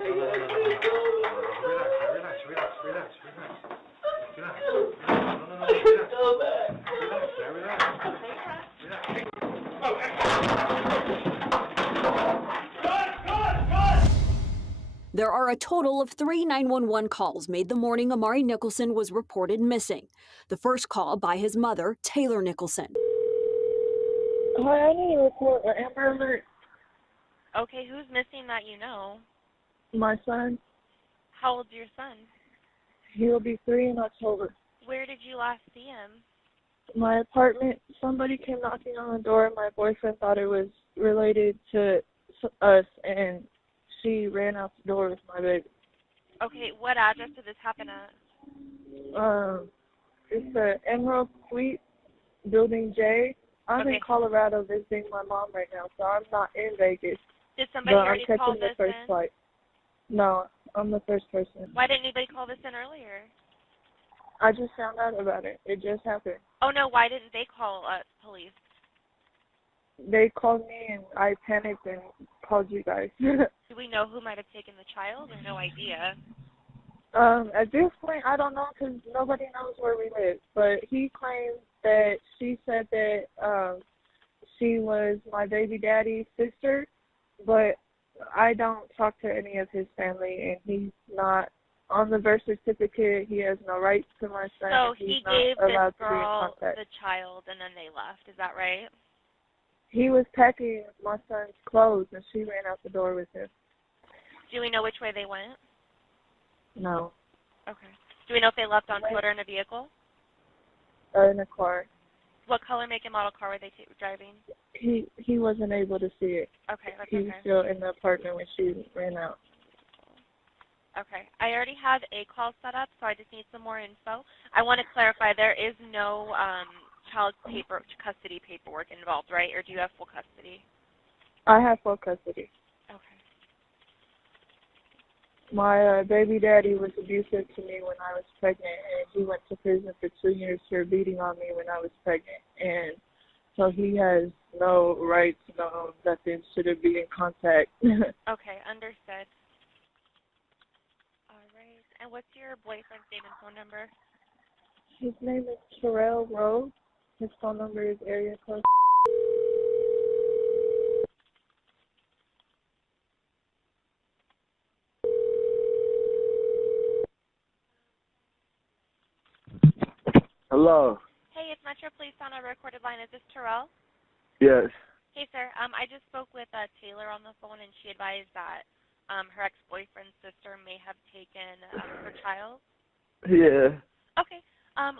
No, no, no, no, no, no, no. Relax, relax, relax, relax, relax. No, no, no, no, relax. Relax, man, relax. Relax. There are a total of 3 911 calls made the morning Amari Nicholson was reported missing. The first call by his mother, Taylor Nicholson. Hi, I need to report an Amber Alert. Okay, who's missing that you know? My son, How old's your son? he will be 3 in October. Where did you last see him? My apartment, somebody came knocking on the door. My boyfriend thought it was related to us, and she ran out the door with my baby. Okay, what address did this happen at? It's the Emerald Suites, Building J. I'm in Colorado visiting my mom right now, so I'm not in Vegas. Did somebody But I'm already call catching the this first in? flight. No, I'm the first person. Why didn't anybody call this in earlier? I just found out about it. It just happened. Oh, no, why didn't they call police? They called me, and I panicked and called you guys. Do we know who might have taken the child, or no idea? At this point, I don't know because nobody knows where we live. But he claims that she said that she was my baby daddy's sister, but I don't talk to any of his family, and he's not on the birth certificate. He has no rights to my son. So he's he not gave allowed this to be in girl contact. the child, and then they left. Is that right? He was packing my son's clothes, and she ran out the door with him. Do we know which way they went? No. Okay. Do we know if they left on foot or in a vehicle? In a car. What color, make, and model car were they driving? He wasn't able to see it. Okay, that's He was still in the apartment when she ran out. Okay. I already have a call set up, so I just need some more info. I want to clarify, there is no child custody paperwork involved, right? Or do you have full custody? I have full custody. Okay. My baby daddy was abusive to me when I was pregnant, and he went to prison for 2 years for beating on me when I was pregnant. And so he has no rights, no nothing, shouldn't be in contact. Okay, understood. All right. And what's your boyfriend's name and phone number? His name is Terrell Rhodes. His phone number is area code. Hello. Hey, it's Metro Police on a recorded line. Is this Terrell? Yes. Hey, sir. I just spoke with Taylor on the phone, and she advised that her ex-boyfriend's sister may have taken her child. Yeah. Okay.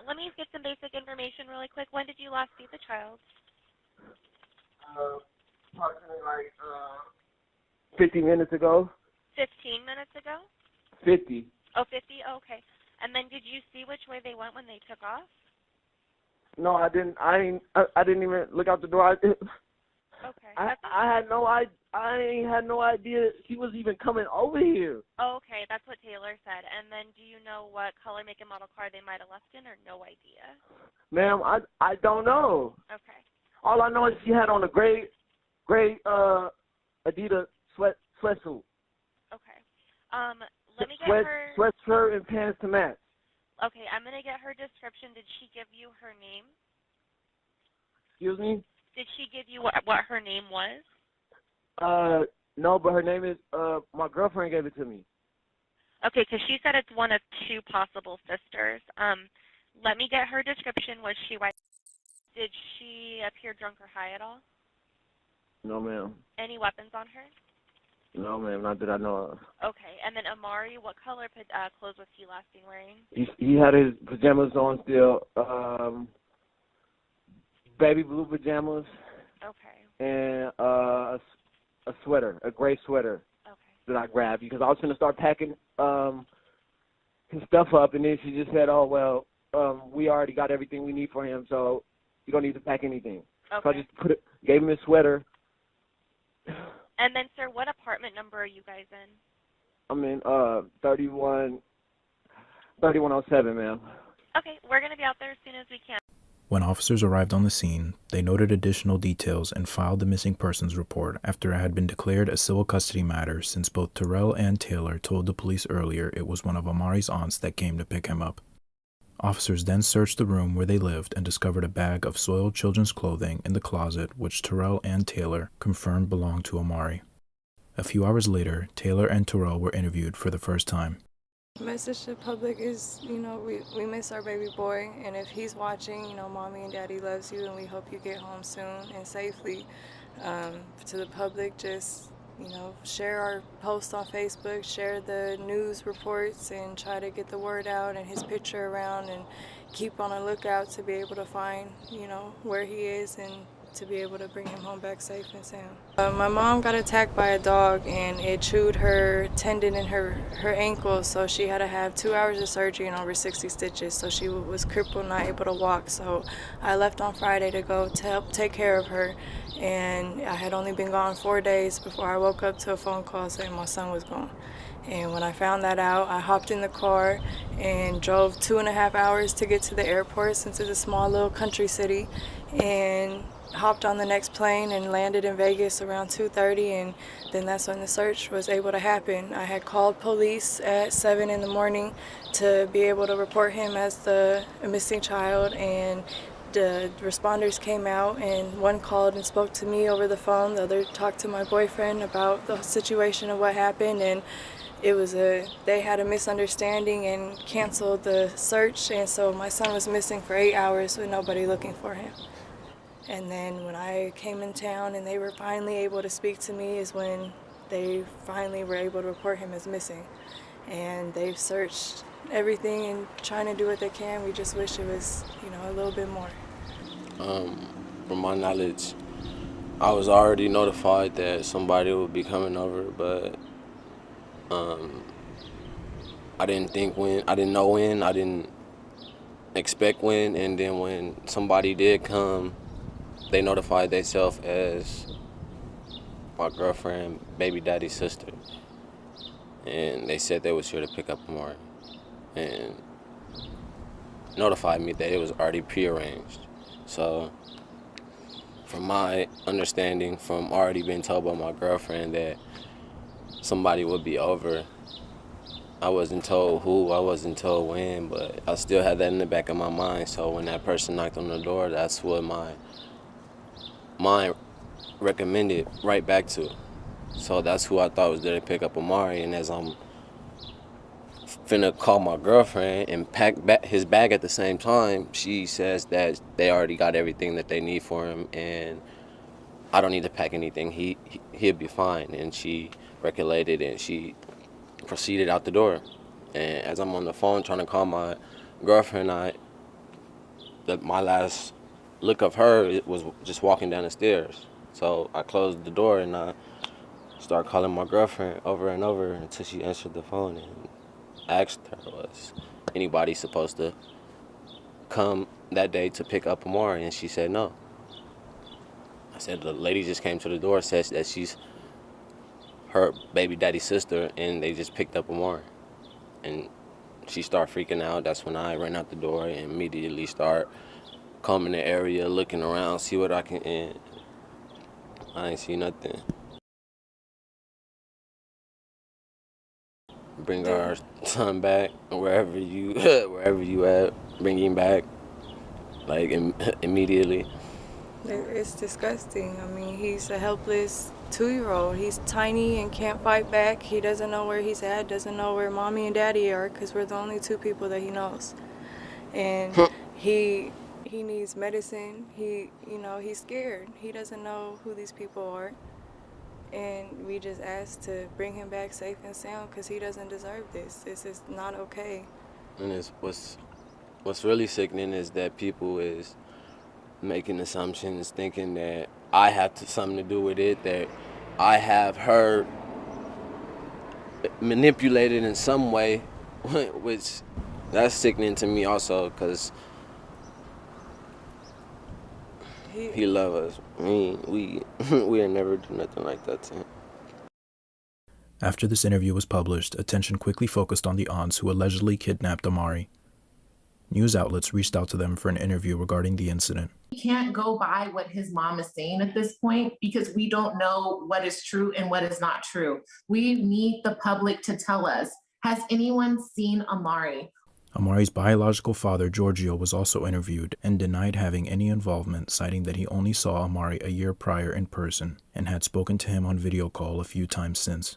Let me get some basic information really quick. When did you last see the child? Approximately 50 minutes ago. 15 minutes ago? 50. Oh, 50? Oh, okay. And then did you see which way they went when they took off? No, I didn't. I didn't even look out the door. Okay. I had no idea he was even coming over here. Oh, okay. That's what Taylor said. And then do you know what color, make, and model car they might have left in, or no idea? Ma'am, I don't know. Okay. All I know is she had on a gray Adidas sweatsuit. Okay. Let me get her. Sweatshirt and pants to match. Okay, I'm gonna get her description. Did she give you her name? Excuse me? Did she give you what her name was? No, but her name is my girlfriend gave it to me. Okay, because she said it's one of 2 possible sisters. Let me get her description. Was she white? Did she appear drunk or high at all? No, ma'am. Any weapons on her? No, ma'am, not that I know of. Okay, and then Amari, what color clothes was he last seen wearing? He had his pajamas on still, baby blue pajamas. Okay. And a sweater, a gray sweater. Okay. That I grabbed because I was going to start packing his stuff up, and then she just said, "Oh well, we already got everything we need for him, so you don't need to pack anything." Okay. So I just gave him his sweater. And then, sir, what apartment number are you guys in? I'm in 3107, ma'am. Okay, we're going to be out there as soon as we can. When officers arrived on the scene, they noted additional details and filed the missing persons report after it had been declared a civil custody matter since both Terrell and Taylor told the police earlier it was one of Amari's aunts that came to pick him up. Officers then searched the room where they lived and discovered a bag of soiled children's clothing in the closet which Terrell and Taylor confirmed belonged to Amari. A few hours later, Taylor and Terrell were interviewed for the first time. Message to the public is, we miss our baby boy, and if he's watching, mommy and daddy loves you, and we hope you get home soon and safely. To the public, just, share our post on Facebook, share the news reports, and try to get the word out and his picture around, and keep on a lookout to be able to find, where he is and to be able to bring him home back safe and sound. My mom got attacked by a dog and it chewed her tendon in her ankle, so she had to have 2 hours of surgery and over 60 stitches, so she was crippled, not able to walk. So I left on Friday to go to help take care of her, and I had only been gone 4 days before I woke up to a phone call saying my son was gone. And when I found that out, I hopped in the car and drove 2.5 hours to get to the airport, since it's a small little country city, and hopped on the next plane and landed in Vegas around 2:30, and then that's when the search was able to happen. I had called police at 7 in the morning to be able to report him as a missing child, and the responders came out, and one called and spoke to me over the phone, the other talked to my boyfriend about the situation of what happened, and they had a misunderstanding and canceled the search, and so my son was missing for 8 hours with nobody looking for him. And then when I came in town and they were finally able to speak to me is when they finally were able to report him as missing. And they've searched everything and trying to do what they can. We just wish it was, a little bit more. From my knowledge, I was already notified that somebody would be coming over, but I didn't think when, I didn't know when, I didn't expect when, and then when somebody did come, they notified themselves as my girlfriend, baby daddy's sister. And they said they was here to pick up Amari. And notified me that it was already prearranged. So, from my understanding, from already being told by my girlfriend that somebody would be over, I wasn't told who, I wasn't told when, but I still had that in the back of my mind. So when that person knocked on the door, that's what my mind recommended right back to. So that's who I thought was there to pick up Amari. And as I'm finna call my girlfriend and pack his bag at the same time, she says that they already got everything that they need for him, and I don't need to pack anything. He'll be fine. And she recollected and she proceeded out the door. And as I'm on the phone trying to call my girlfriend, my last look of her, it was just walking down the stairs. So I closed the door and I started calling my girlfriend over and over until she answered the phone, and asked her, was anybody supposed to come that day to pick up Amari? And she said no. I said the lady just came to the door, says that she's her baby daddy's sister, and they just picked up Amari. And she started freaking out. That's when I ran out the door and immediately start combing the area, looking around, see what I can, and I ain't see nothing. Bring our son back, wherever you at, bring him back, like immediately. It's disgusting. I mean, he's a helpless 2-year-old. He's tiny and can't fight back. He doesn't know where he's at, doesn't know where mommy and daddy are, because we're the only 2 people that he knows. And he needs medicine. He's scared. He doesn't know who these people are. And we just asked to bring him back safe and sound, because he doesn't deserve this. This is not okay. And what's really sickening is that people is making assumptions, thinking that I have something to do with it, that I have her manipulated in some way, which that's sickening to me also, because he love us. We would never do nothing like that to him. After this interview was published, attention quickly focused on the aunts who allegedly kidnapped Amari. News outlets reached out to them for an interview regarding the incident. We can't go by what his mom is saying at this point because we don't know what is true and what is not true. We need the public to tell us, has anyone seen Amari? Amari's biological father, Giorgio, was also interviewed and denied having any involvement, citing that he only saw Amari a year prior in person and had spoken to him on video call a few times since.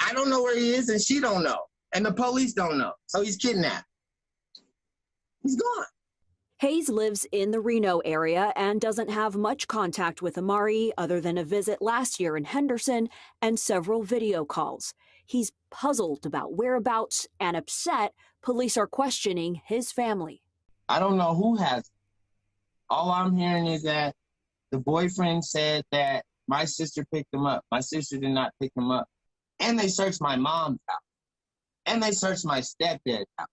I don't know where he is and she don't know. And the police don't know. So he's kidnapped. He's gone. Hayes lives in the Reno area and doesn't have much contact with Amari other than a visit last year in Henderson and several video calls. He's puzzled about whereabouts and upset police are questioning his family. I don't know who has it. All I'm hearing is that the boyfriend said that my sister picked him up. My sister did not pick him up. And they searched my mom's house. And they searched my stepdad's house.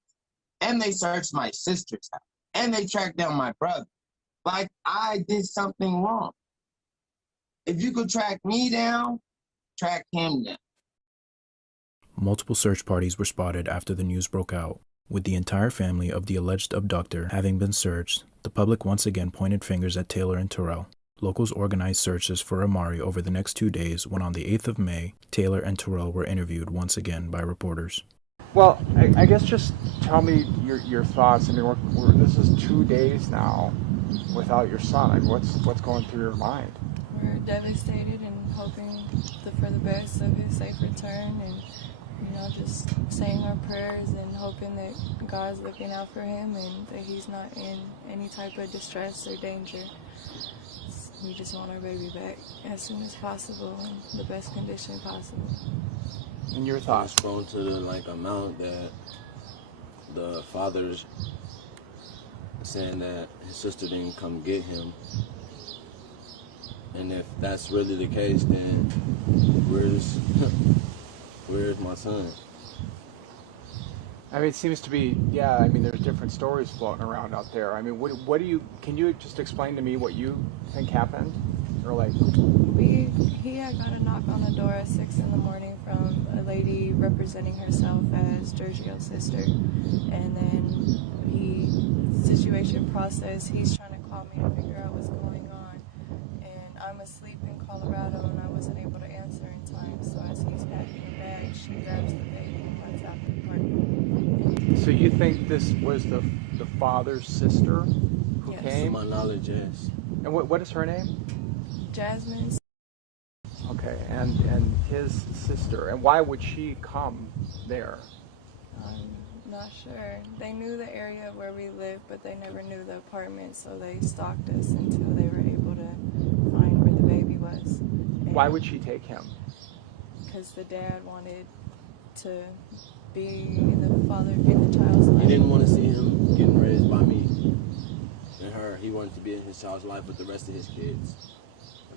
And they searched my sister's house. And they tracked down my brother. Like I did something wrong. If you could track me down, track him down. Multiple search parties were spotted after the news broke out. With the entire family of the alleged abductor having been searched, the public once again pointed fingers at Taylor and Terrell. Locals organized searches for Amari over the next 2 days when on the 8th of May, Taylor and Terrell were interviewed once again by reporters. Well, I guess just tell me your thoughts. I mean, this is 2 days now without your son. I mean, what's going through your mind? We're devastated and hoping for the best of his safe return, and just saying our prayers and hoping that God's looking out for him and that he's not in any type of distress or danger. We just want our baby back as soon as possible in the best condition possible. And your thoughts? It's prone to the amount that the father's saying that his sister didn't come get him. And if that's really the case, then where's my son? I mean, it seems to be, I mean, there's different stories floating around out there. I mean, can you just explain to me what you think happened? Or he had got a knock on the door at 6 in the morning from a lady representing herself as Giorgio's sister. And then situation process, he's trying to call me to figure out what's going on. And I'm asleep in Colorado and I wasn't able to answer in time. So as he's packing the bag, she grabs the baby and runs out the apartment. So you think this was the father's sister who Yes. came? To my knowledge, yes. And what is her name? Jasmine. Okay, and his sister. And why would she come there? I'm not sure. They knew the area where we lived, but they never knew the apartment, so they stalked us until they were able to find where the baby was. And Why would she take him? because the dad wanted to be in the child's life. He didn't want to see him getting raised by me and her. He wanted to be in his child's life with the rest of his kids.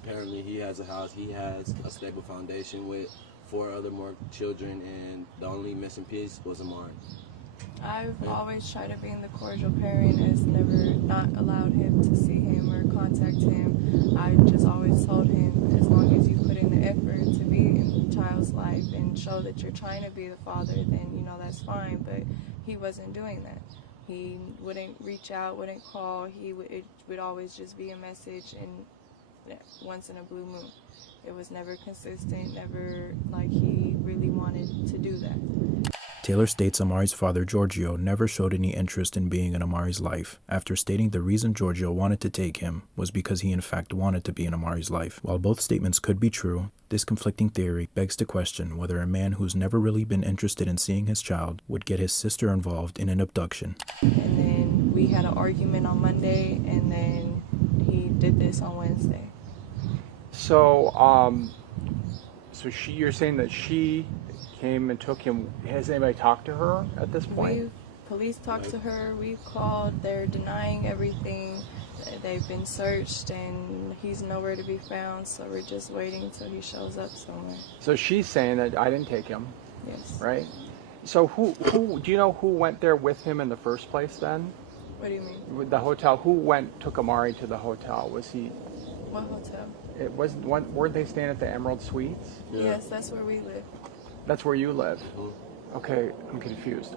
Apparently he has a house, he has a stable foundation with 4 other more children, and the only missing piece was Amari. I've always tried to be the cordial parent, has never not allowed him to see him or contact him. I just always told him, as long as you put in the effort to be in the child's life and show that you're trying to be the father, then that's fine. But he wasn't doing that. He wouldn't reach out, wouldn't call. It would always just be a message, and once in a blue moon. It was never consistent, never like he really wanted to do that. Taylor states Amari's father, Giorgio, never showed any interest in being in Amari's life, after stating the reason Giorgio wanted to take him was because he in fact wanted to be in Amari's life. While both statements could be true, this conflicting theory begs to question whether a man who's never really been interested in seeing his child would get his sister involved in an abduction. And then we had an argument on Monday, and then he did this on Wednesday. So, you're saying that she came and took him. Has anybody talked to her at this point? Police talked to her. We've called. They're denying everything. They've been searched, and he's nowhere to be found. So we're just waiting until he shows up somewhere. So she's saying that I didn't take him. Yes. Right. So who do you know who went there with him in the first place? Then. What do you mean? With the hotel. Who took Amari to the hotel? Was he? What hotel? It wasn't. Weren't they staying at the Emerald Suites? Yeah. Yes, that's where we live. That's where you live. Okay, I'm confused.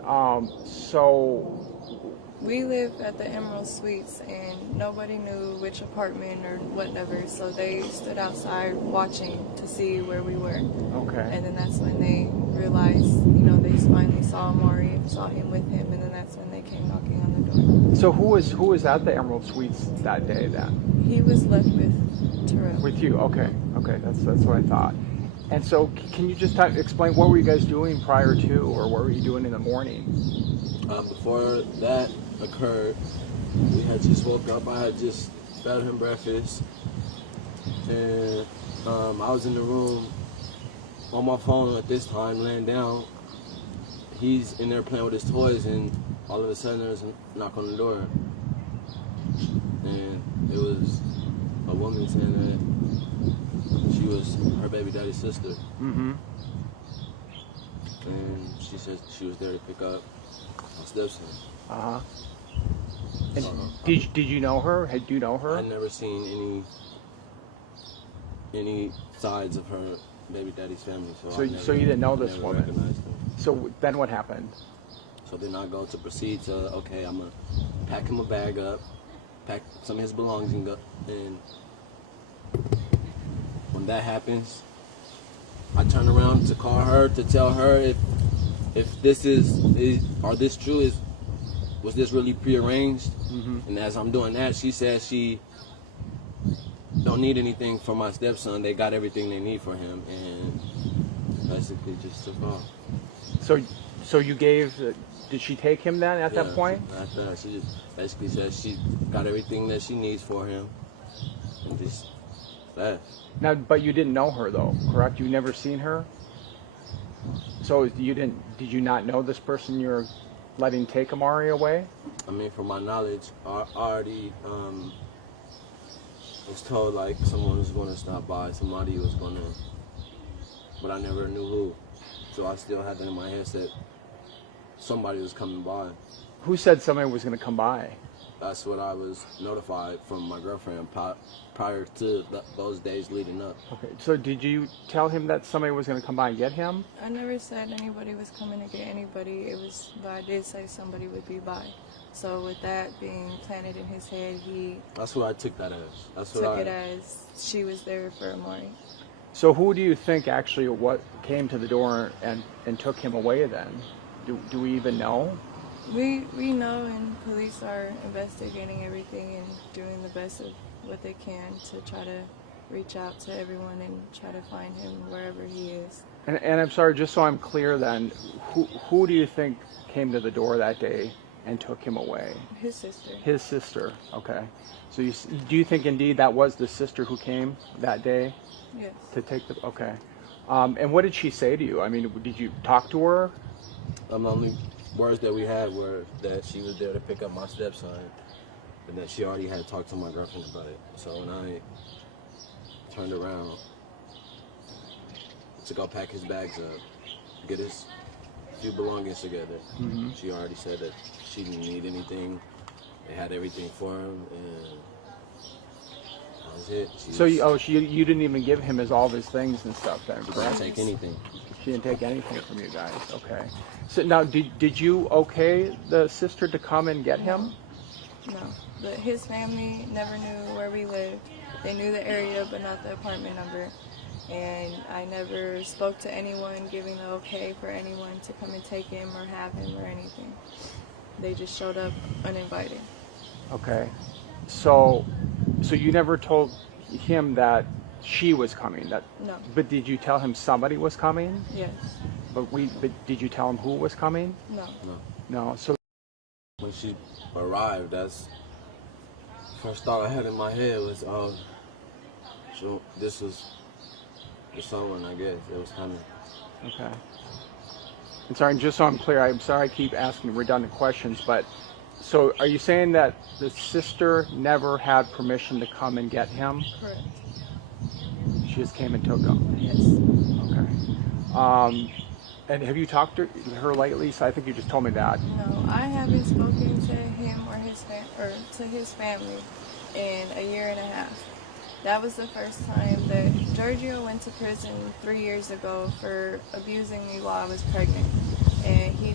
So we live at the Emerald Suites, and nobody knew which apartment or whatever, so they stood outside watching to see where we were. Okay. And then that's when they realized, you know, they finally saw Amari and saw him with him, and then that's when they came knocking on the door. So who was at the Emerald Suites that day then? He was left with Terrell. With you? Okay. Okay, that's what I thought. And so, can you just explain what were you guys doing prior to, or what were you doing in the morning? Before that occurred, we had just woke up. I had just fed him breakfast, and I was in the room on my phone at this time, laying down. He's in there playing with his toys, and all of a sudden there's a knock on the door, and it was a woman saying that she was her baby daddy's sister. Mm-hmm. And she said she was there to pick up my stepson. Uh-huh. And did you know her? Do you know her? I'd never seen any sides of her baby daddy's family. So you didn't know this woman? Recognized them. So then what happened? So then I go to proceed to, okay, I'm going to pack him a bag up, pack some of his belongings up, and when that happens, I turn around to call her to tell her if this are this true, was this really prearranged? Mm-hmm. And as I'm doing that, she says she don't need anything for my stepson. They got everything they need for him, and basically just took off. So you gave? Did she take him then at that point? After that, she just basically said she got everything that she needs for him, and just left. Now, but you didn't know her though, correct? You never seen her. So you didn't? Did you not know this person you're letting take Amari away? I mean, from my knowledge, I already was told like someone was going to stop by, somebody was going to, but I never knew who. So I still had that in my head that somebody was coming by. Who said somebody was going to come by? That's what I was notified from my girlfriend prior to those days leading up. Okay, so did you tell him that somebody was going to come by and get him? I never said anybody was coming to get anybody. But I did say somebody would be by. So with that being planted in his head, That's what I took that as. Took it as she was there for Amari. So who do you think actually came to the door and took him away then? Do we even know? We know, and police are investigating everything and doing the best of what they can to try to reach out to everyone and try to find him wherever he is. And I'm sorry, just so I'm clear then, who do you think came to the door that day and took him away? His sister. His sister, okay. So do you think indeed that was the sister who came that day? Yes. To take the, okay. And what did she say to you? I mean, did you talk to her? The only words that we had were that she was there to pick up my stepson, and that she already had talked to my girlfriend about it. So when I turned around to go pack his bags up, get his few belongings together, she already said that she didn't need anything. They had everything for him, and that was it. You didn't even give him all of his things and stuff then, correct? She didn't take anything. She didn't take anything from you guys, okay. So now, did you okay the sister to come and get him? No, but his family never knew where we lived. They knew the area, but not the apartment number. And I never spoke to anyone giving the okay for anyone to come and take him or have him or anything. They just showed up uninvited. Okay. So you never told him that she was coming? No. But did you tell him somebody was coming? Yes. But did you tell him who was coming? No. So when she arrived, that's first thought I had in my head was, so this was the someone, I guess, that was coming. Okay. And sorry, just so I'm clear, I'm sorry I keep asking redundant questions, but so are you saying that the sister never had permission to come and get him? Correct. She just came and took him? Yes. Okay. And have you talked to her lately? So I think you just told me that. No, I haven't spoken to him or to his family in a year and a half. That was the first time that Giorgio went to prison 3 years ago for abusing me while I was pregnant.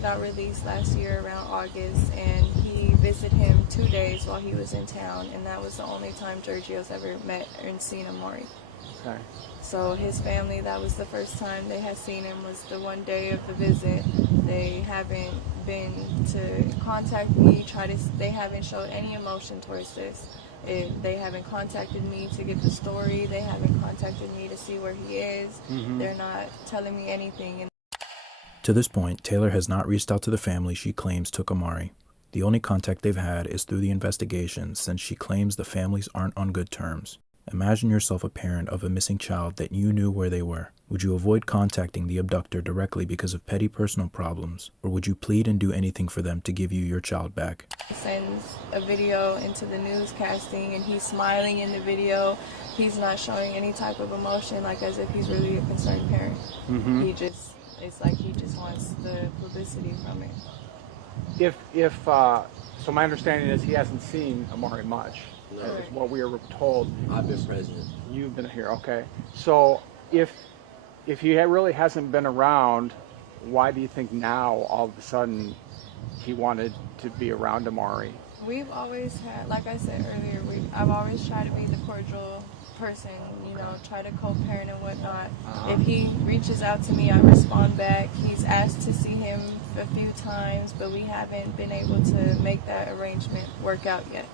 got released last year around August, and he visited him 2 days while he was in town, and that was the only time Giorgio's ever met and seen Amari. Okay. So his family, that was the first time they had seen him, was the one day of the visit. They haven't been to contact me, they haven't showed any emotion towards this. They haven't contacted me to get the story. They haven't contacted me to see where he is. They're not telling me anything. To this point, Taylor has not reached out to the family she claims took Amari. The only contact they've had is through the investigation, since she claims the families aren't on good terms. Imagine yourself a parent of a missing child that you knew where they were. Would you avoid contacting the abductor directly because of petty personal problems, or would you plead and do anything for them to give you your child back? He sends a video into the newscasting, and he's smiling in the video. He's not showing any type of emotion, like as if he's really a concerned parent. It's like he just wants the publicity from it. So my understanding is he hasn't seen Amari much. No. Is what we were told. I've been present. You've been here, okay. So if he really hasn't been around, why do you think now all of a sudden he wanted to be around Amari? We've always had, like I said earlier, I've always tried to be the cordial person, try to co-parent and whatnot. If he reaches out to me, I respond back. He's asked to see him a few times, but we haven't been able to make that arrangement work out yet.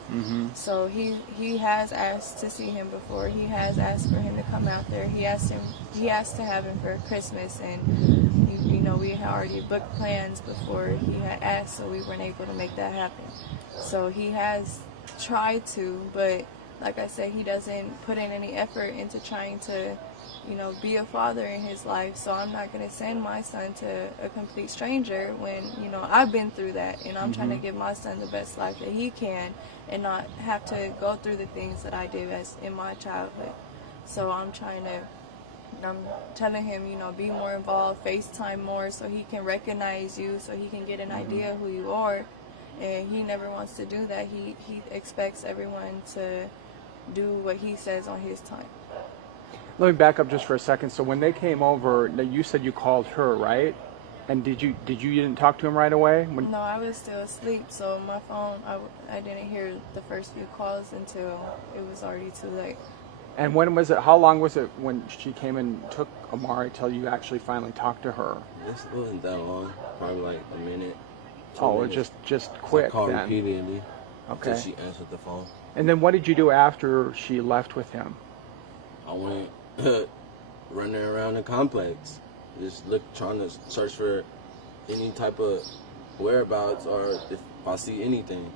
So he has asked to see him before. He has asked for him to come out there. He asked to have him for Christmas, and we had already booked plans before he had asked, so we weren't able to make that happen. So he has tried to, but like I said, he doesn't put in any effort into trying to, be a father in his life. So I'm not going to send my son to a complete stranger when, I've been through that, and I'm trying to give my son the best life that he can and not have to go through the things that I did in my childhood. So I'm telling him, be more involved, FaceTime more so he can recognize you, so he can get an idea of who you are. And he never wants to do that. He expects everyone to do what he says on his time. Let me back up just for a second. So when they came over, you said you called her, right? And you didn't talk to him right away? No, I was still asleep, so my phone, I didn't hear the first few calls until it was already too late. And when was it? How long was it when she came and took Amari till you actually finally talked to her? It wasn't that long. Probably like a minute. Oh, it just quick. I called then. repeatedly. Okay. Until she answered the phone. And then what did you do after she left with him? I went running around the complex, just trying to search for any type of whereabouts or if I see anything.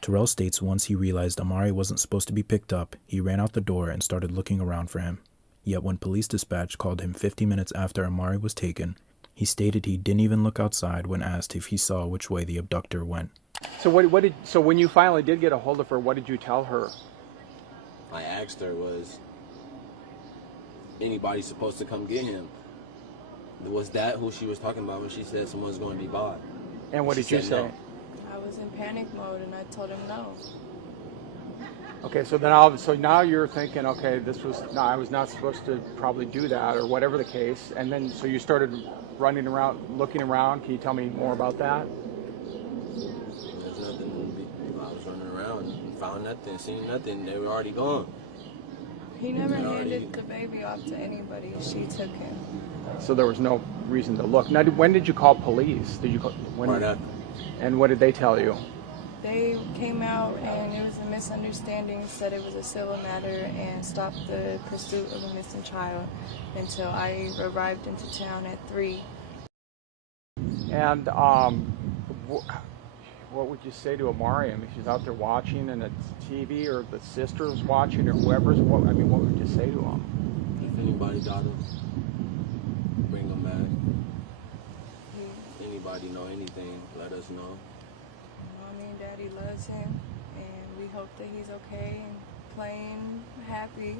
Terrell states once he realized Amari wasn't supposed to be picked up, he ran out the door and started looking around for him. Yet when police dispatch called him 50 minutes after Amari was taken, he stated he didn't even look outside when asked if he saw which way the abductor went. So so when you finally did get a hold of her, what did you tell her? I asked her, was anybody supposed to come get him? Was that who she was talking about when she said someone's going to be by? And what did you say? No. I was in panic mode, and I told him no. Okay, so now you're thinking, okay, I was not supposed to probably do that, or whatever the case, and then so you started running around, looking around. Can you tell me more about that? There's nothing. I was running around and found nothing, seen nothing. They were already gone. He never handed the baby off to anybody. She took him. So there was no reason to look. Now, when did you call police? Did you call when? Right after. And what did they tell you? They came out and it was a misunderstanding, said it was a civil matter, and stopped the pursuit of a missing child until I arrived into town at 3. And what would you say to Amari? I mean, she's out there watching and it's TV, or the sister's watching, or whoever's. What would you say to him? If anybody got him, bring him back. If anybody know anything, let us know. Mommy and Daddy loves him, and we hope that he's okay and playing happy,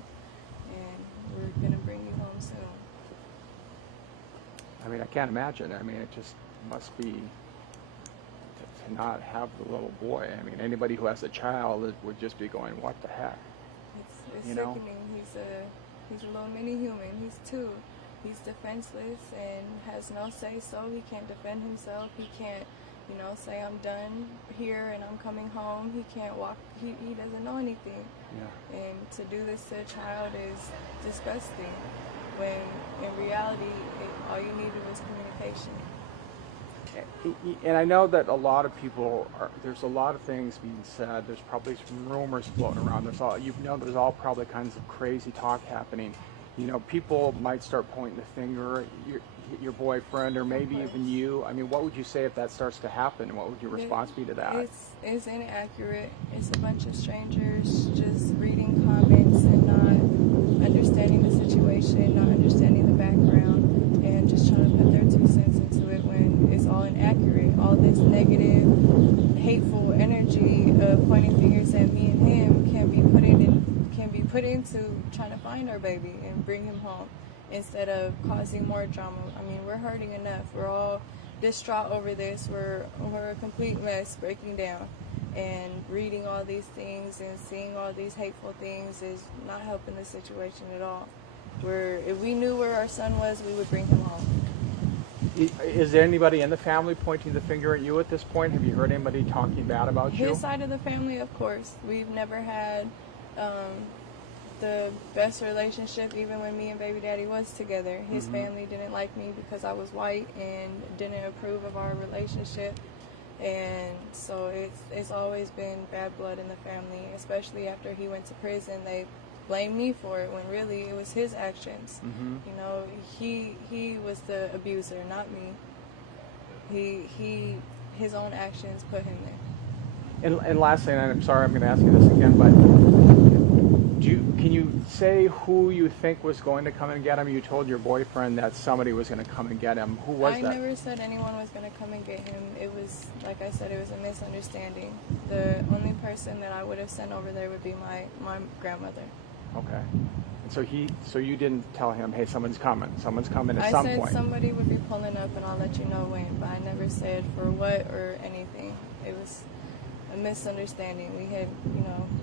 and we're gonna bring you home soon. I mean, I can't imagine. I mean, it just must be to not have the little boy. I mean, anybody who has a child would just be going, "What the heck?" It's sickening. He's a little mini human. He's 2, he's defenseless and has no say-so. He can't defend himself. He can't, say I'm done here and I'm coming home. He can't walk. He doesn't know anything. Yeah. And to do this to a child is disgusting, when in reality, all you needed was communication. And I know that a lot of people there's a lot of things being said. There's probably some rumors floating around. There's all probably kinds of crazy talk happening. People might start pointing the finger at your boyfriend or maybe even you. I mean, what would you say if that starts to happen? What would your response be to that? It's inaccurate. It's a bunch of strangers just reading comments and not understanding the situation, not understanding the background, and just trying to put their 2 cents into it when it's all inaccurate. All this negative, hateful energy of pointing fingers at me and him can be put into trying to find our baby and bring him home, instead of causing more drama. I mean, we're hurting enough. We're all distraught over this. We're a complete mess, breaking down. And reading all these things and seeing all these hateful things is not helping the situation at all. If we knew where our son was, we would bring him home. Is there anybody in the family pointing the finger at you at this point? Have you heard anybody talking bad about you? His side of the family, of course. We've never had the best relationship, even when me and baby daddy was together. His family didn't like me because I was white and didn't approve of our relationship. And so it's always been bad blood in the family, especially after he went to prison. They blamed me for it when really it was his actions. He was the abuser, not me. His own actions put him there. And lastly, and I'm sorry I'm going to ask you this again, but can you say who you think was going to come and get him? You told your boyfriend that somebody was going to come and get him. Who was that? I never said anyone was going to come and get him. It was, like I said, it was a misunderstanding. The only person that I would have sent over there would be my grandmother. Okay. And so you didn't tell him, hey, someone's coming at some point. I said somebody would be pulling up and I'll let you know when, but I never said for what or anything. It was a misunderstanding.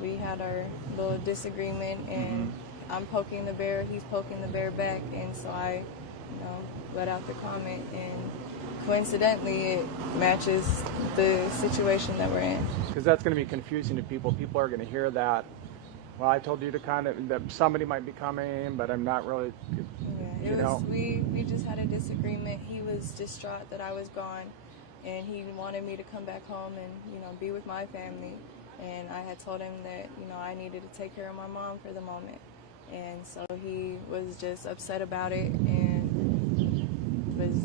We had our little disagreement, and I'm poking the bear, he's poking the bear back, and so I, let out the comment, and coincidentally it matches the situation that we're in. Because that's going to be confusing to people. People are going to hear that. Well, I told you to that somebody might be coming, but I'm not really. Yeah, we just had a disagreement. He was distraught that I was gone, and he wanted me to come back home and be with my family. And I had told him that I needed to take care of my mom for the moment, and so he was just upset about it and was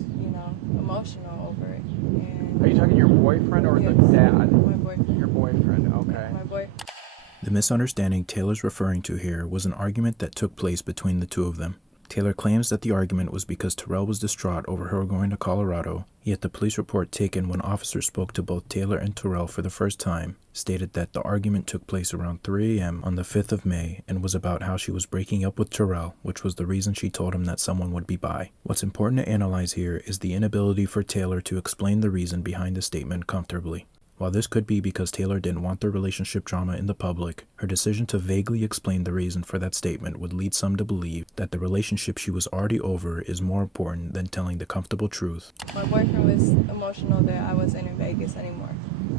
emotional over it. And are you talking to your boyfriend or yes, the dad? My boyfriend. Your boyfriend, okay. My boy. The misunderstanding Taylor's referring to here was an argument that took place between the two of them. Taylor claims that the argument was because Terrell was distraught over her going to Colorado, yet the police report taken when officers spoke to both Taylor and Terrell for the first time stated that the argument took place around 3 a.m. on the 5th of May and was about how she was breaking up with Terrell, which was the reason she told him that someone would be by. What's important to analyze here is the inability for Taylor to explain the reason behind the statement comfortably. While this could be because Taylor didn't want the relationship drama in the public, her decision to vaguely explain the reason for that statement would lead some to believe that the relationship she was already over is more important than telling the comfortable truth. My boyfriend was emotional that I wasn't in Vegas anymore,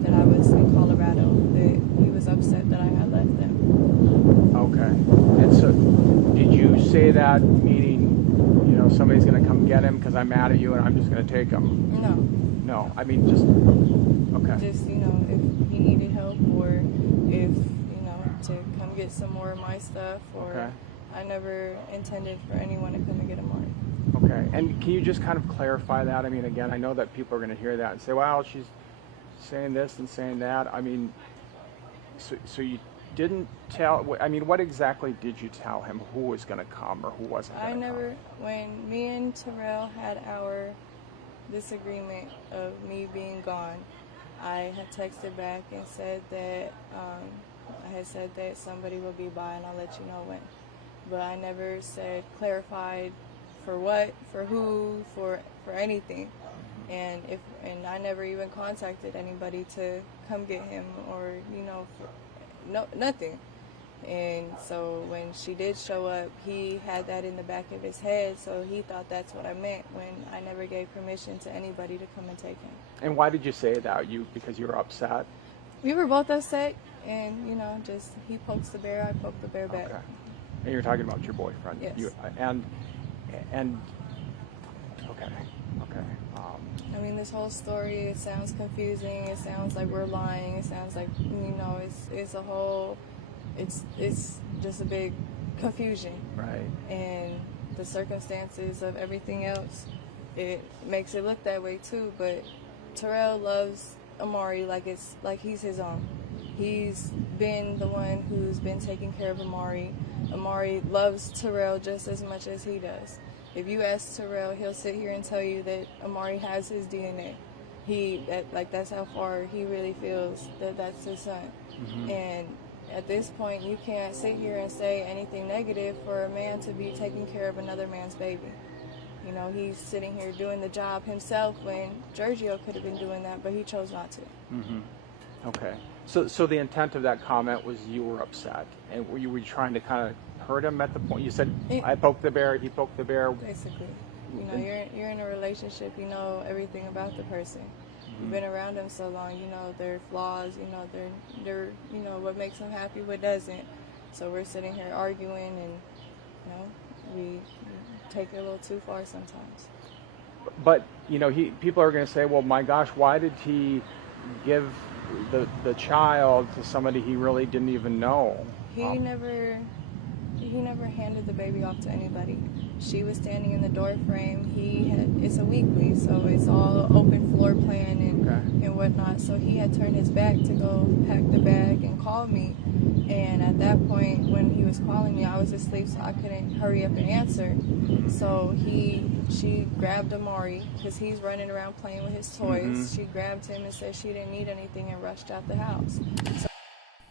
that I was in Colorado, that he was upset that I had left them. Okay. And so did you say that meaning, somebody's going to come get him because I'm mad at you and I'm just going to take him? No, I mean just, okay. Just, if he needed help or if, to come get some more of my stuff or okay. I never intended for anyone to come and get him on. Okay, and can you just kind of clarify that? I mean, again, I know that people are going to hear that and say, well, she's saying this and saying that. I mean, so you didn't tell, I mean, what exactly did you tell him? Who was going to come or who wasn't going to come? When me and Terrell had our disagreement of me being gone, I had texted back and said that I had said that somebody will be by and I'll let you know when. But I never clarified for what, for who, for anything. And I never even contacted anybody to come get him or nothing. And so when she did show up, he had that in the back of his head, so he thought that's what I meant when I never gave permission to anybody to come and take him. And why did you say that? Because you were upset? We were both upset, and, you know, just he pokes the bear, I poke the bear back. Okay. And you're talking about your boyfriend? Yes. And okay. I mean, this whole story, it sounds confusing, it sounds like we're lying, it sounds like, you know, it's a whole, it's just a big confusion. Right. And the circumstances of everything else, it makes it look that way too, but Terrell loves Amari like he's his own. He's been the one who's been taking care of Amari. Amari loves Terrell just as much as he does. If you ask Terrell, he'll sit here and tell you that Amari has his DNA. That's how far he really feels that that's his son. Mm-hmm. And at this point, you can't sit here and say anything negative for a man to be taking care of another man's baby. You know, he's sitting here doing the job himself when Giorgio could have been doing that, but he chose not to. Mm-hmm. Okay. So the intent of that comment was you were upset, and were you trying to kind of hurt him at the point? You said, I poked the bear, he poked the bear. Basically. You know, you're in a relationship, you know everything about the person. Mm-hmm. You've been around them so long, you know their flaws, you know they're you know what makes them happy, what doesn't. So we're sitting here arguing, and you know we take it a little too far sometimes. But you know, people are going to say, well, my gosh, why did he give the child to somebody he really didn't even know? He never handed the baby off to anybody. She was standing in the door frame. It's a weekly, so it's all open floor plan and whatnot. So he had turned his back to go pack the bag and call me. And at that point, when he was calling me, I was asleep, so I couldn't hurry up and answer. So she grabbed Amari, because he's running around playing with his toys. Mm-hmm. She grabbed him and said she didn't need anything and rushed out the house.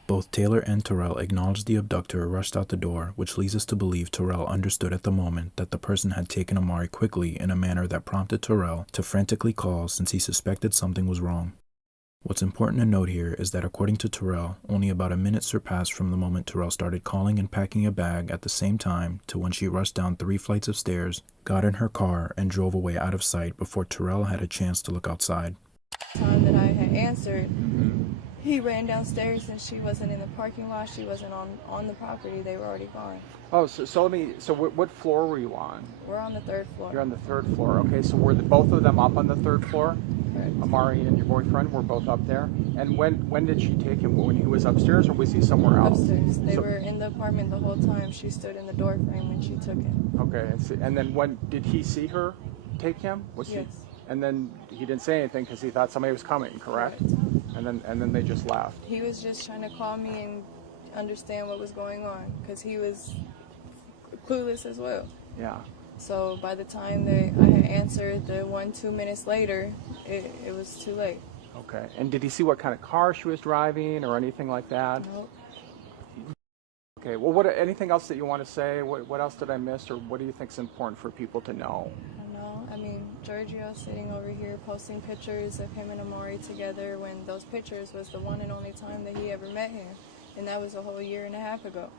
Both Taylor and Terrell acknowledged the abductor rushed out the door, which leads us to believe Terrell understood at the moment that the person had taken Amari quickly in a manner that prompted Terrell to frantically call since he suspected something was wrong. What's important to note here is that according to Terrell, only about a minute surpassed from the moment Terrell started calling and packing a bag at the same time to when she rushed down 3 flights of stairs, got in her car, and drove away out of sight before Terrell had a chance to look outside. The time that I had answered, he ran downstairs and she wasn't in the parking lot. She wasn't on the property. They were already gone. Oh, so what floor were you on? We're on the 3rd floor. You're on the 3rd floor. Okay, so were both of them up on the 3rd floor? Correct. Amari and your boyfriend were both up there. And when did she take him? When he was upstairs, or was he somewhere else? Upstairs. They were in the apartment the whole time. She stood in the door frame when she took him. Okay, and then when did he see her take him? Yes. And then he didn't say anything because he thought somebody was coming, correct? And then they just left. He was just trying to call me and understand what was going on, because he was clueless as well. Yeah. So by the time that I had answered, the 1-2 minutes later, it was too late. Okay. And did he see what kind of car she was driving or anything like that? Nope. Okay. Well, anything else that you want to say? What else did I miss, or what do you think is important for people to know? I mean, Giorgio sitting over here posting pictures of him and Amari together when those pictures was the one and only time that he ever met him, and that was a whole 1.5 years ago.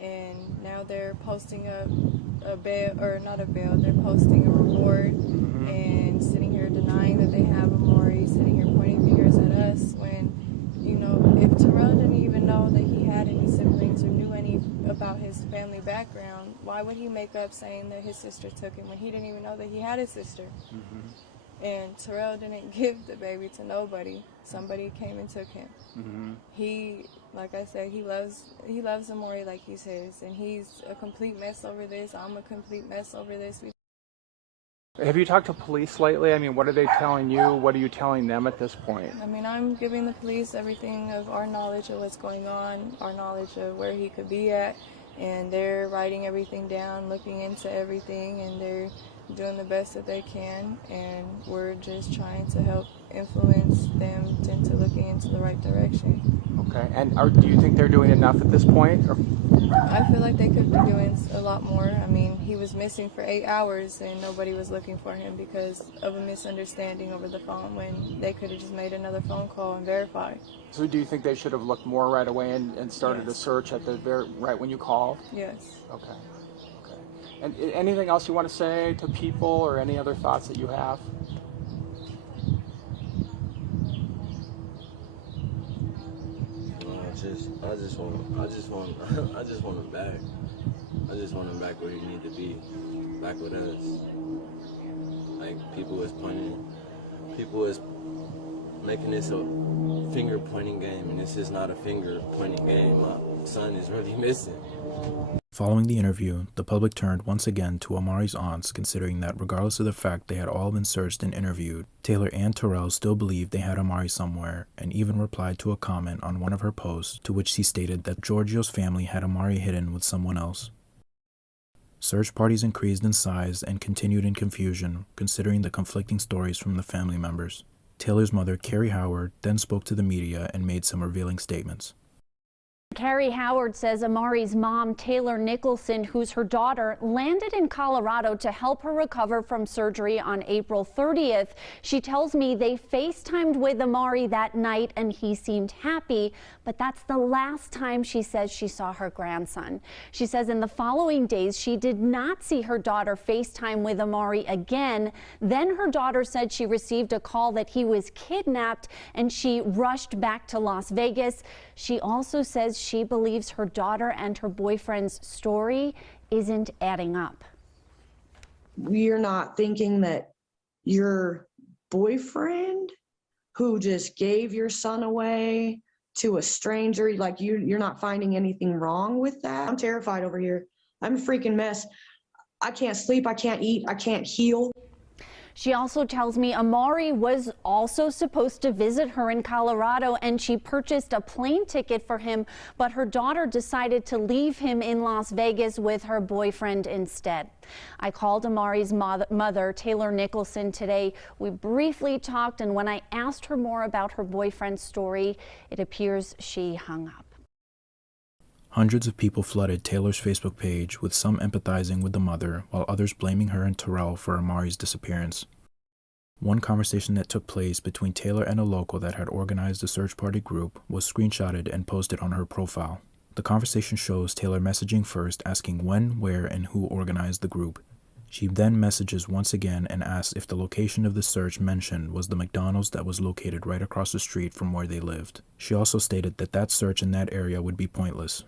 And now they're posting a bail, or not a bail, they're posting a reward, and sitting here denying that they have Amari, sitting here pointing fingers at us when, you know, if Terrell didn't even know that he had any siblings or knew any about his family background, why would he make up saying that his sister took him when he didn't even know that he had a sister? And Terrell didn't give the baby to nobody. Somebody came and took him. He, like I said, he loves Amari like he's his, and he's a complete mess over this. I'm a complete mess over this. Have you talked to police lately? I mean, what are they telling you? What are you telling them at this point? I mean, I'm giving the police everything of our knowledge of what's going on, our knowledge of where he could be at, and they're writing everything down, looking into everything, and they're doing the best that they can, and we're just trying to help influence them into looking into the right direction. Okay, and do you think they're doing enough at this point? Or? I feel like they could be doing a lot more. I mean, he was missing for 8 hours and nobody was looking for him because of a misunderstanding over the phone when they could have just made another phone call and verified. So do you think they should have looked more right away and started a search at the right when you called? Yes. Okay. And anything else you want to say to people or any other thoughts that you have? I just want him back. I just want him back where he need to be, back with us. Like people is making this a finger pointing game, and this is not a finger pointing game. My son is really missing. Following the interview, the public turned once again to Amari's aunts, considering that regardless of the fact they had all been searched and interviewed, Taylor and Terrell still believed they had Amari somewhere, and even replied to a comment on one of her posts to which she stated that Giorgio's family had Amari hidden with someone else. Search parties increased in size and continued in confusion, considering the conflicting stories from the family members. Taylor's mother, Carrie Howard, then spoke to the media and made some revealing statements. Carrie Howard says Amari's mom, Taylor Nicholson, who's her daughter, landed in Colorado to help her recover from surgery on April 30th. She tells me they FaceTimed with Amari that night and he seemed happy, but that's the last time she says she saw her grandson. She says in the following days she did not see her daughter FaceTime with Amari again. Then her daughter said she received a call that he was kidnapped and she rushed back to Las Vegas. She also says she believes her daughter and her boyfriend's story isn't adding up. We're not thinking that your boyfriend who just gave your son away to a stranger, like you're not finding anything wrong with that. I'm terrified over here. I'm a freaking mess. I can't sleep, I can't eat, I can't heal. She also tells me Amari was also supposed to visit her in Colorado and she purchased a plane ticket for him, but her daughter decided to leave him in Las Vegas with her boyfriend instead. I called Amari's mother, Taylor Nicholson, today. We briefly talked, and when I asked her more about her boyfriend's story, it appears she hung up. Hundreds of people flooded Taylor's Facebook page, with some empathizing with the mother, while others blaming her and Terrell for Amari's disappearance. One conversation that took place between Taylor and a local that had organized a search party group was screenshotted and posted on her profile. The conversation shows Taylor messaging first, asking when, where, and who organized the group. She then messages once again and asks if the location of the search mentioned was the McDonald's that was located right across the street from where they lived. She also stated that that search in that area would be pointless.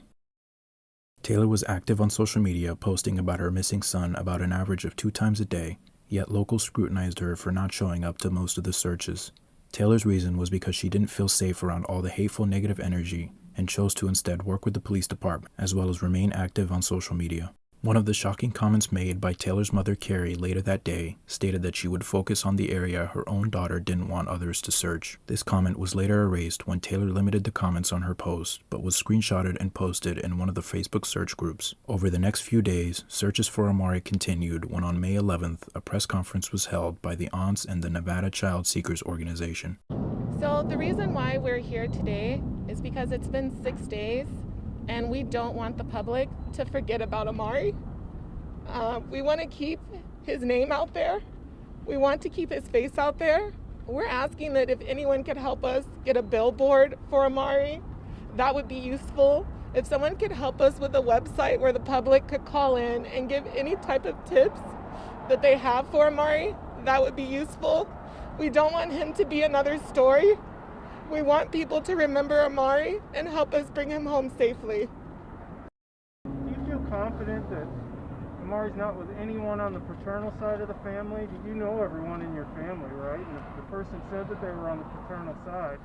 Taylor was active on social media, posting about her missing son about an average of 2 times a day, yet locals scrutinized her for not showing up to most of the searches. Taylor's reason was because she didn't feel safe around all the hateful negative energy and chose to instead work with the police department, as well as remain active on social media. One of the shocking comments made by Taylor's mother, Carrie, later that day stated that she would focus on the area her own daughter didn't want others to search. This comment was later erased when Taylor limited the comments on her post, but was screenshotted and posted in one of the Facebook search groups. Over the next few days, searches for Amari continued when on May 11th, a press conference was held by the aunts and the Nevada Child Seekers Organization. So the reason why we're here today is because it's been 6 days and we don't want the public to forget about Amari. We want to keep his name out there. We want to keep his face out there. We're asking that if anyone could help us get a billboard for Amari, that would be useful. If someone could help us with a website where the public could call in and give any type of tips that they have for Amari, that would be useful. We don't want him to be another story. We want people to remember Amari and help us bring him home safely. Do you feel confident that Amari's not with anyone on the paternal side of the family? You know everyone in your family, right? And if the person said that they were on the paternal side,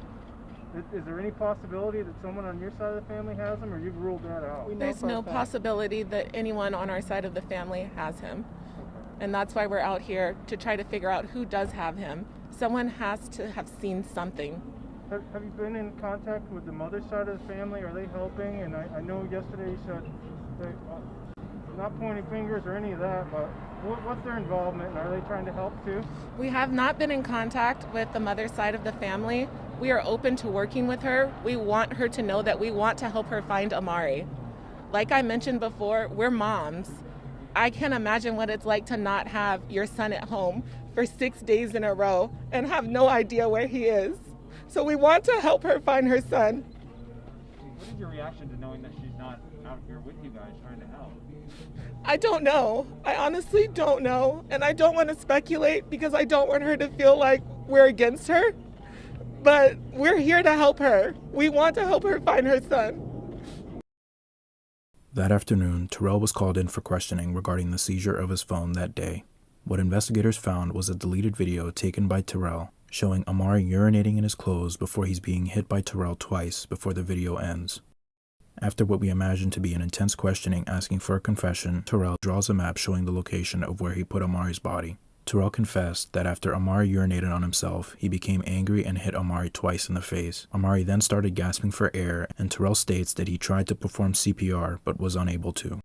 is there any possibility that someone on your side of the family has him, or you've ruled that out? There's no possibility that anyone on our side of the family has him. And that's why we're out here, to try to figure out who does have him. Someone has to have seen something. Have you been in contact with the mother's side of the family? Are they helping? And I know yesterday you said they're not pointing fingers or any of that, but what's their involvement, and are they trying to help too? We have not been in contact with the mother's side of the family. We are open to working with her. We want her to know that we want to help her find Amari. Like I mentioned before, we're moms. I can't imagine what it's like to not have your son at home for 6 days in a row and have no idea where he is. So we want to help her find her son. What is your reaction to knowing that she's not out here with you guys trying to help? I don't know. I honestly don't know. And I don't want to speculate because I don't want her to feel like we're against her. But we're here to help her. We want to help her find her son. That afternoon, Terrell was called in for questioning regarding the seizure of his phone that day. What investigators found was a deleted video taken by Terrell showing Amari urinating in his clothes before he's being hit by Terrell twice before the video ends. After what we imagine to be an intense questioning asking for a confession, Terrell draws a map showing the location of where he put Amari's body. Terrell confessed that after Amari urinated on himself, he became angry and hit Amari twice in the face. Amari then started gasping for air, and Terrell states that he tried to perform CPR but was unable to.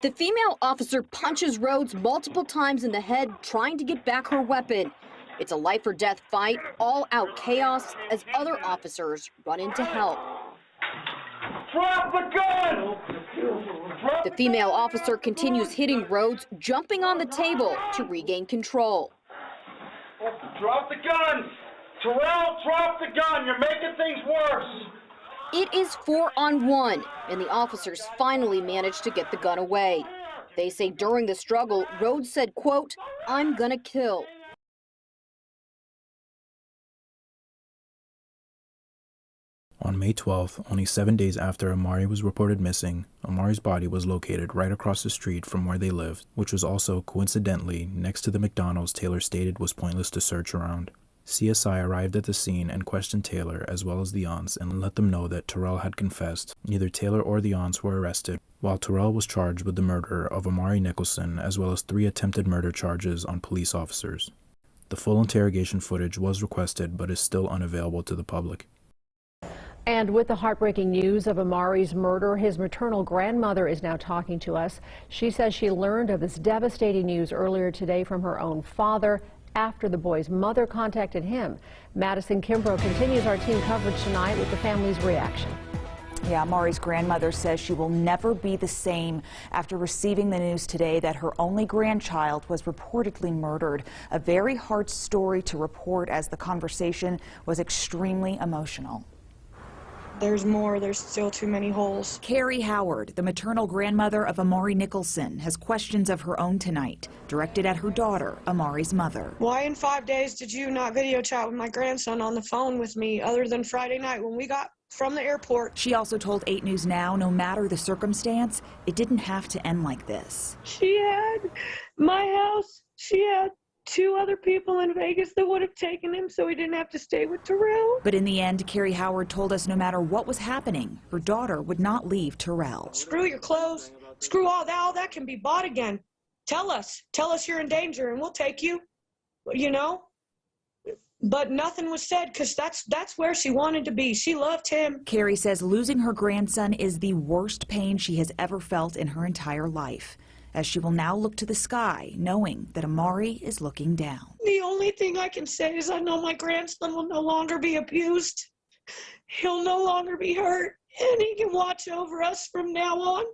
The female officer punches Rhodes multiple times in the head, trying to get back her weapon. It's a life or death fight, all out chaos as other officers run in to help. Drop the gun! The female officer continues hitting Rhodes, jumping on the table to regain control. Drop the gun! Terrell, drop the gun! You're making things worse! It is 4-on-1, and the officers finally managed to get the gun away. They say during the struggle, Rhodes said, quote, "I'm gonna kill." On May 12th, only 7 days after Amari was reported missing, Amari's body was located right across the street from where they lived, which was also, coincidentally, next to the McDonald's Taylor stated was pointless to search around. CSI arrived at the scene and questioned Taylor as well as the aunts and let them know that Terrell had confessed. Neither Taylor or the aunts were arrested, while Terrell was charged with the murder of Amari Nicholson as well as 3 attempted murder charges on police officers. The full interrogation footage was requested but is still unavailable to the public. And with the heartbreaking news of Amari's murder, his maternal grandmother is now talking to us. She says she learned of this devastating news earlier today from her own father after the boy's mother contacted him. Madison Kimbrough continues our team coverage tonight with the family's reaction. Yeah, Amari's grandmother says she will never be the same after receiving the news today that her only grandchild was reportedly murdered. A very hard story to report as the conversation was extremely emotional. There's more. There's still too many holes. Carrie Howard, the maternal grandmother of Amari Nicholson, has questions of her own tonight, directed at her daughter, Amari's mother. Why in 5 days did you not video chat with my grandson on the phone with me other than Friday night when we got from the airport? She also told 8 News Now, no matter the circumstance, it didn't have to end like this. She had my house. She had 2 other people in Vegas that would have taken him so he didn't have to stay with Terrell. But in the end, Carrie Howard told us no matter what was happening, her daughter would not leave Terrell. Screw your clothes. Screw all that can be bought again. Tell us you're in danger and we'll take you, you know? But nothing was said because that's where she wanted to be. She loved him. Carrie says losing her grandson is the worst pain she has ever felt in her entire life, as she will now look to the sky, knowing that Amari is looking down. The only thing I can say is I know my grandson will no longer be abused. He'll no longer be hurt, and he can watch over us from now on.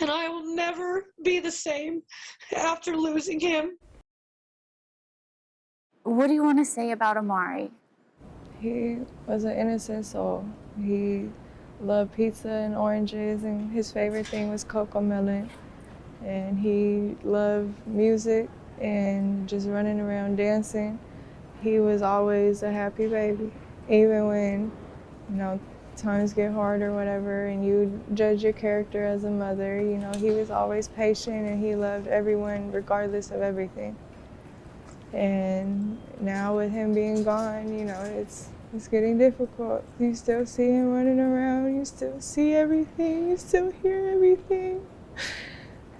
And I will never be the same after losing him. What do you want to say about Amari? He was an innocent soul. He loved pizza and oranges, and his favorite thing was Cocomelon. And he loved music and just running around dancing. He was always a happy baby, even when, you know, times get hard or whatever, and you judge your character as a mother. You know, he was always patient, and he loved everyone regardless of everything. And now with him being gone, you know, it's getting difficult. You still see him running around, you still see everything, you still hear everything.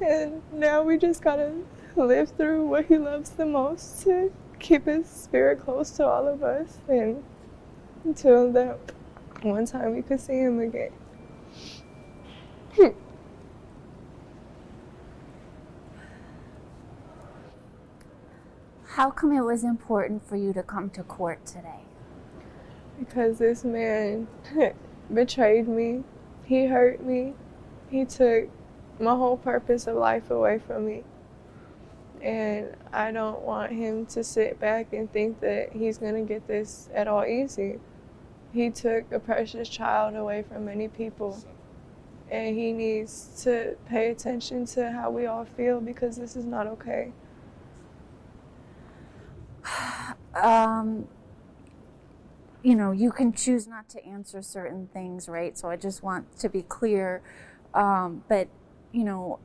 And now we just gotta live through what he loves the most to keep his spirit close to all of us. And until that one time we could see him again. How come it was important for you to come to court today? Because this man betrayed me. He hurt me. He took my whole purpose of life away from me. And I don't want him to sit back and think that he's going to get this at all easy. He took a precious child away from many people. And he needs to pay attention to how we all feel, because this is not okay. You know, you can choose not to answer certain things, right? So I just want to be clear. But, you know,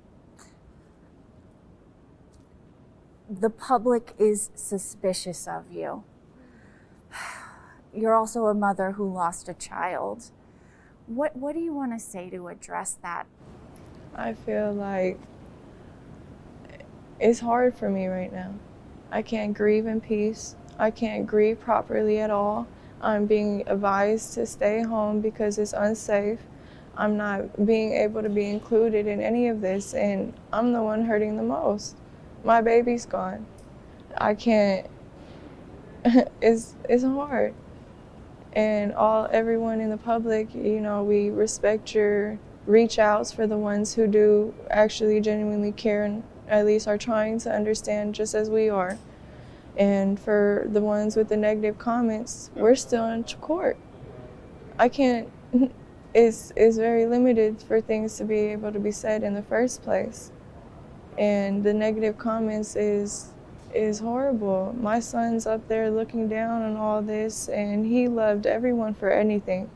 the public is suspicious of you. You're also a mother who lost a child. What do you want to say to address that? I feel like it's hard for me right now. I can't grieve in peace. I can't grieve properly at all. I'm being advised to stay home because it's unsafe. I'm not being able to be included in any of this, and I'm the one hurting the most. My baby's gone. I can't, it's hard. And everyone in the public, you know, we respect your reach outs for the ones who do actually genuinely care and at least are trying to understand just as we are. And for the ones with the negative comments, we're still in court. I can't, it's very limited for things to be able to be said in the first place. And the negative comments is horrible. My son's up there looking down on all this, and he loved everyone for anything.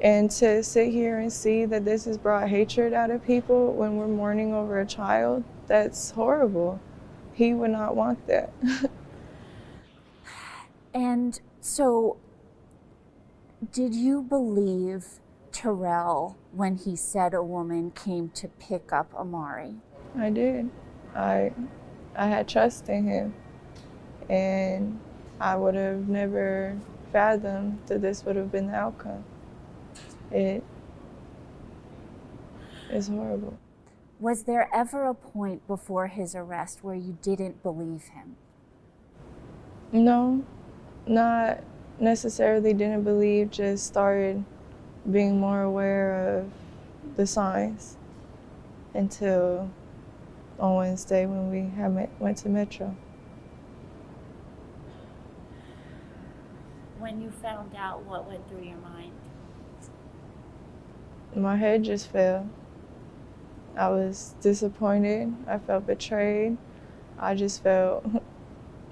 And to sit here and see that this has brought hatred out of people when we're mourning over a child, that's horrible. He would not want that. And so, did you believe Terrell when he said a woman came to pick up Amari? I did. I had trust in him, and I would have never fathomed that this would have been the outcome. It is horrible. Was there ever a point before his arrest where you didn't believe him? No, not necessarily didn't believe, just started being more aware of the signs until on Wednesday when we went to Metro. When you found out, what went through your mind? My head just fell. I was disappointed. I felt betrayed. I just felt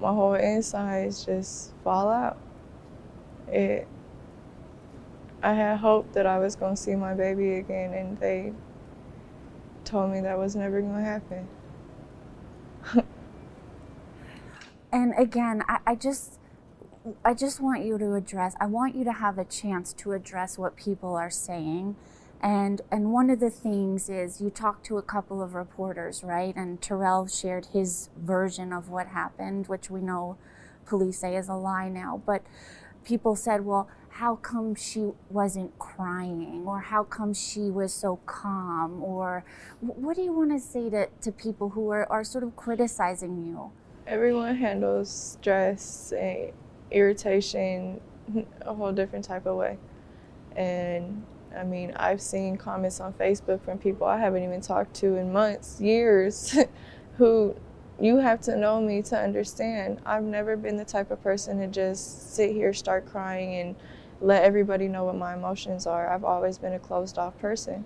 my whole insides just fall out. I had hoped that I was going to see my baby again, and they told me that was never going to happen. And again, I just want you to address, I want you to have a chance to address what people are saying. And one of the things is you talked to a couple of reporters, right? And Terrell shared his version of what happened, which we know police say is a lie now. But people said, well, how come she wasn't crying? Or how come she was so calm? Or what do you want to say to people who are sort of criticizing you? Everyone handles stress and irritation a whole different type of way. And I mean, I've seen comments on Facebook from people I haven't even talked to in months, years, who you have to know me to understand. I've never been the type of person to just sit here, start crying, and let everybody know what my emotions are. I've always been a closed-off person.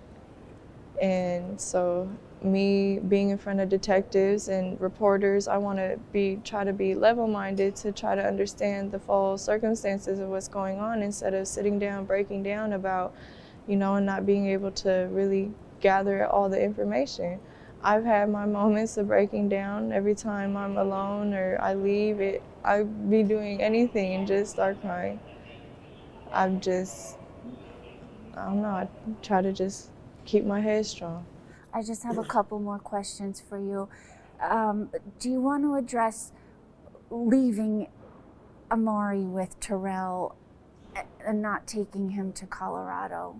And so me being in front of detectives and reporters, I want to try to be level-minded to try to understand the full circumstances of what's going on instead of sitting down, breaking down about, you know, and not being able to really gather all the information. I've had my moments of breaking down every time I'm alone or I leave. I'd be doing anything and just start crying. I don't know, I try to just keep my head strong. I just have a couple more questions for you. Do you want to address leaving Amari with Terrell and not taking him to Colorado.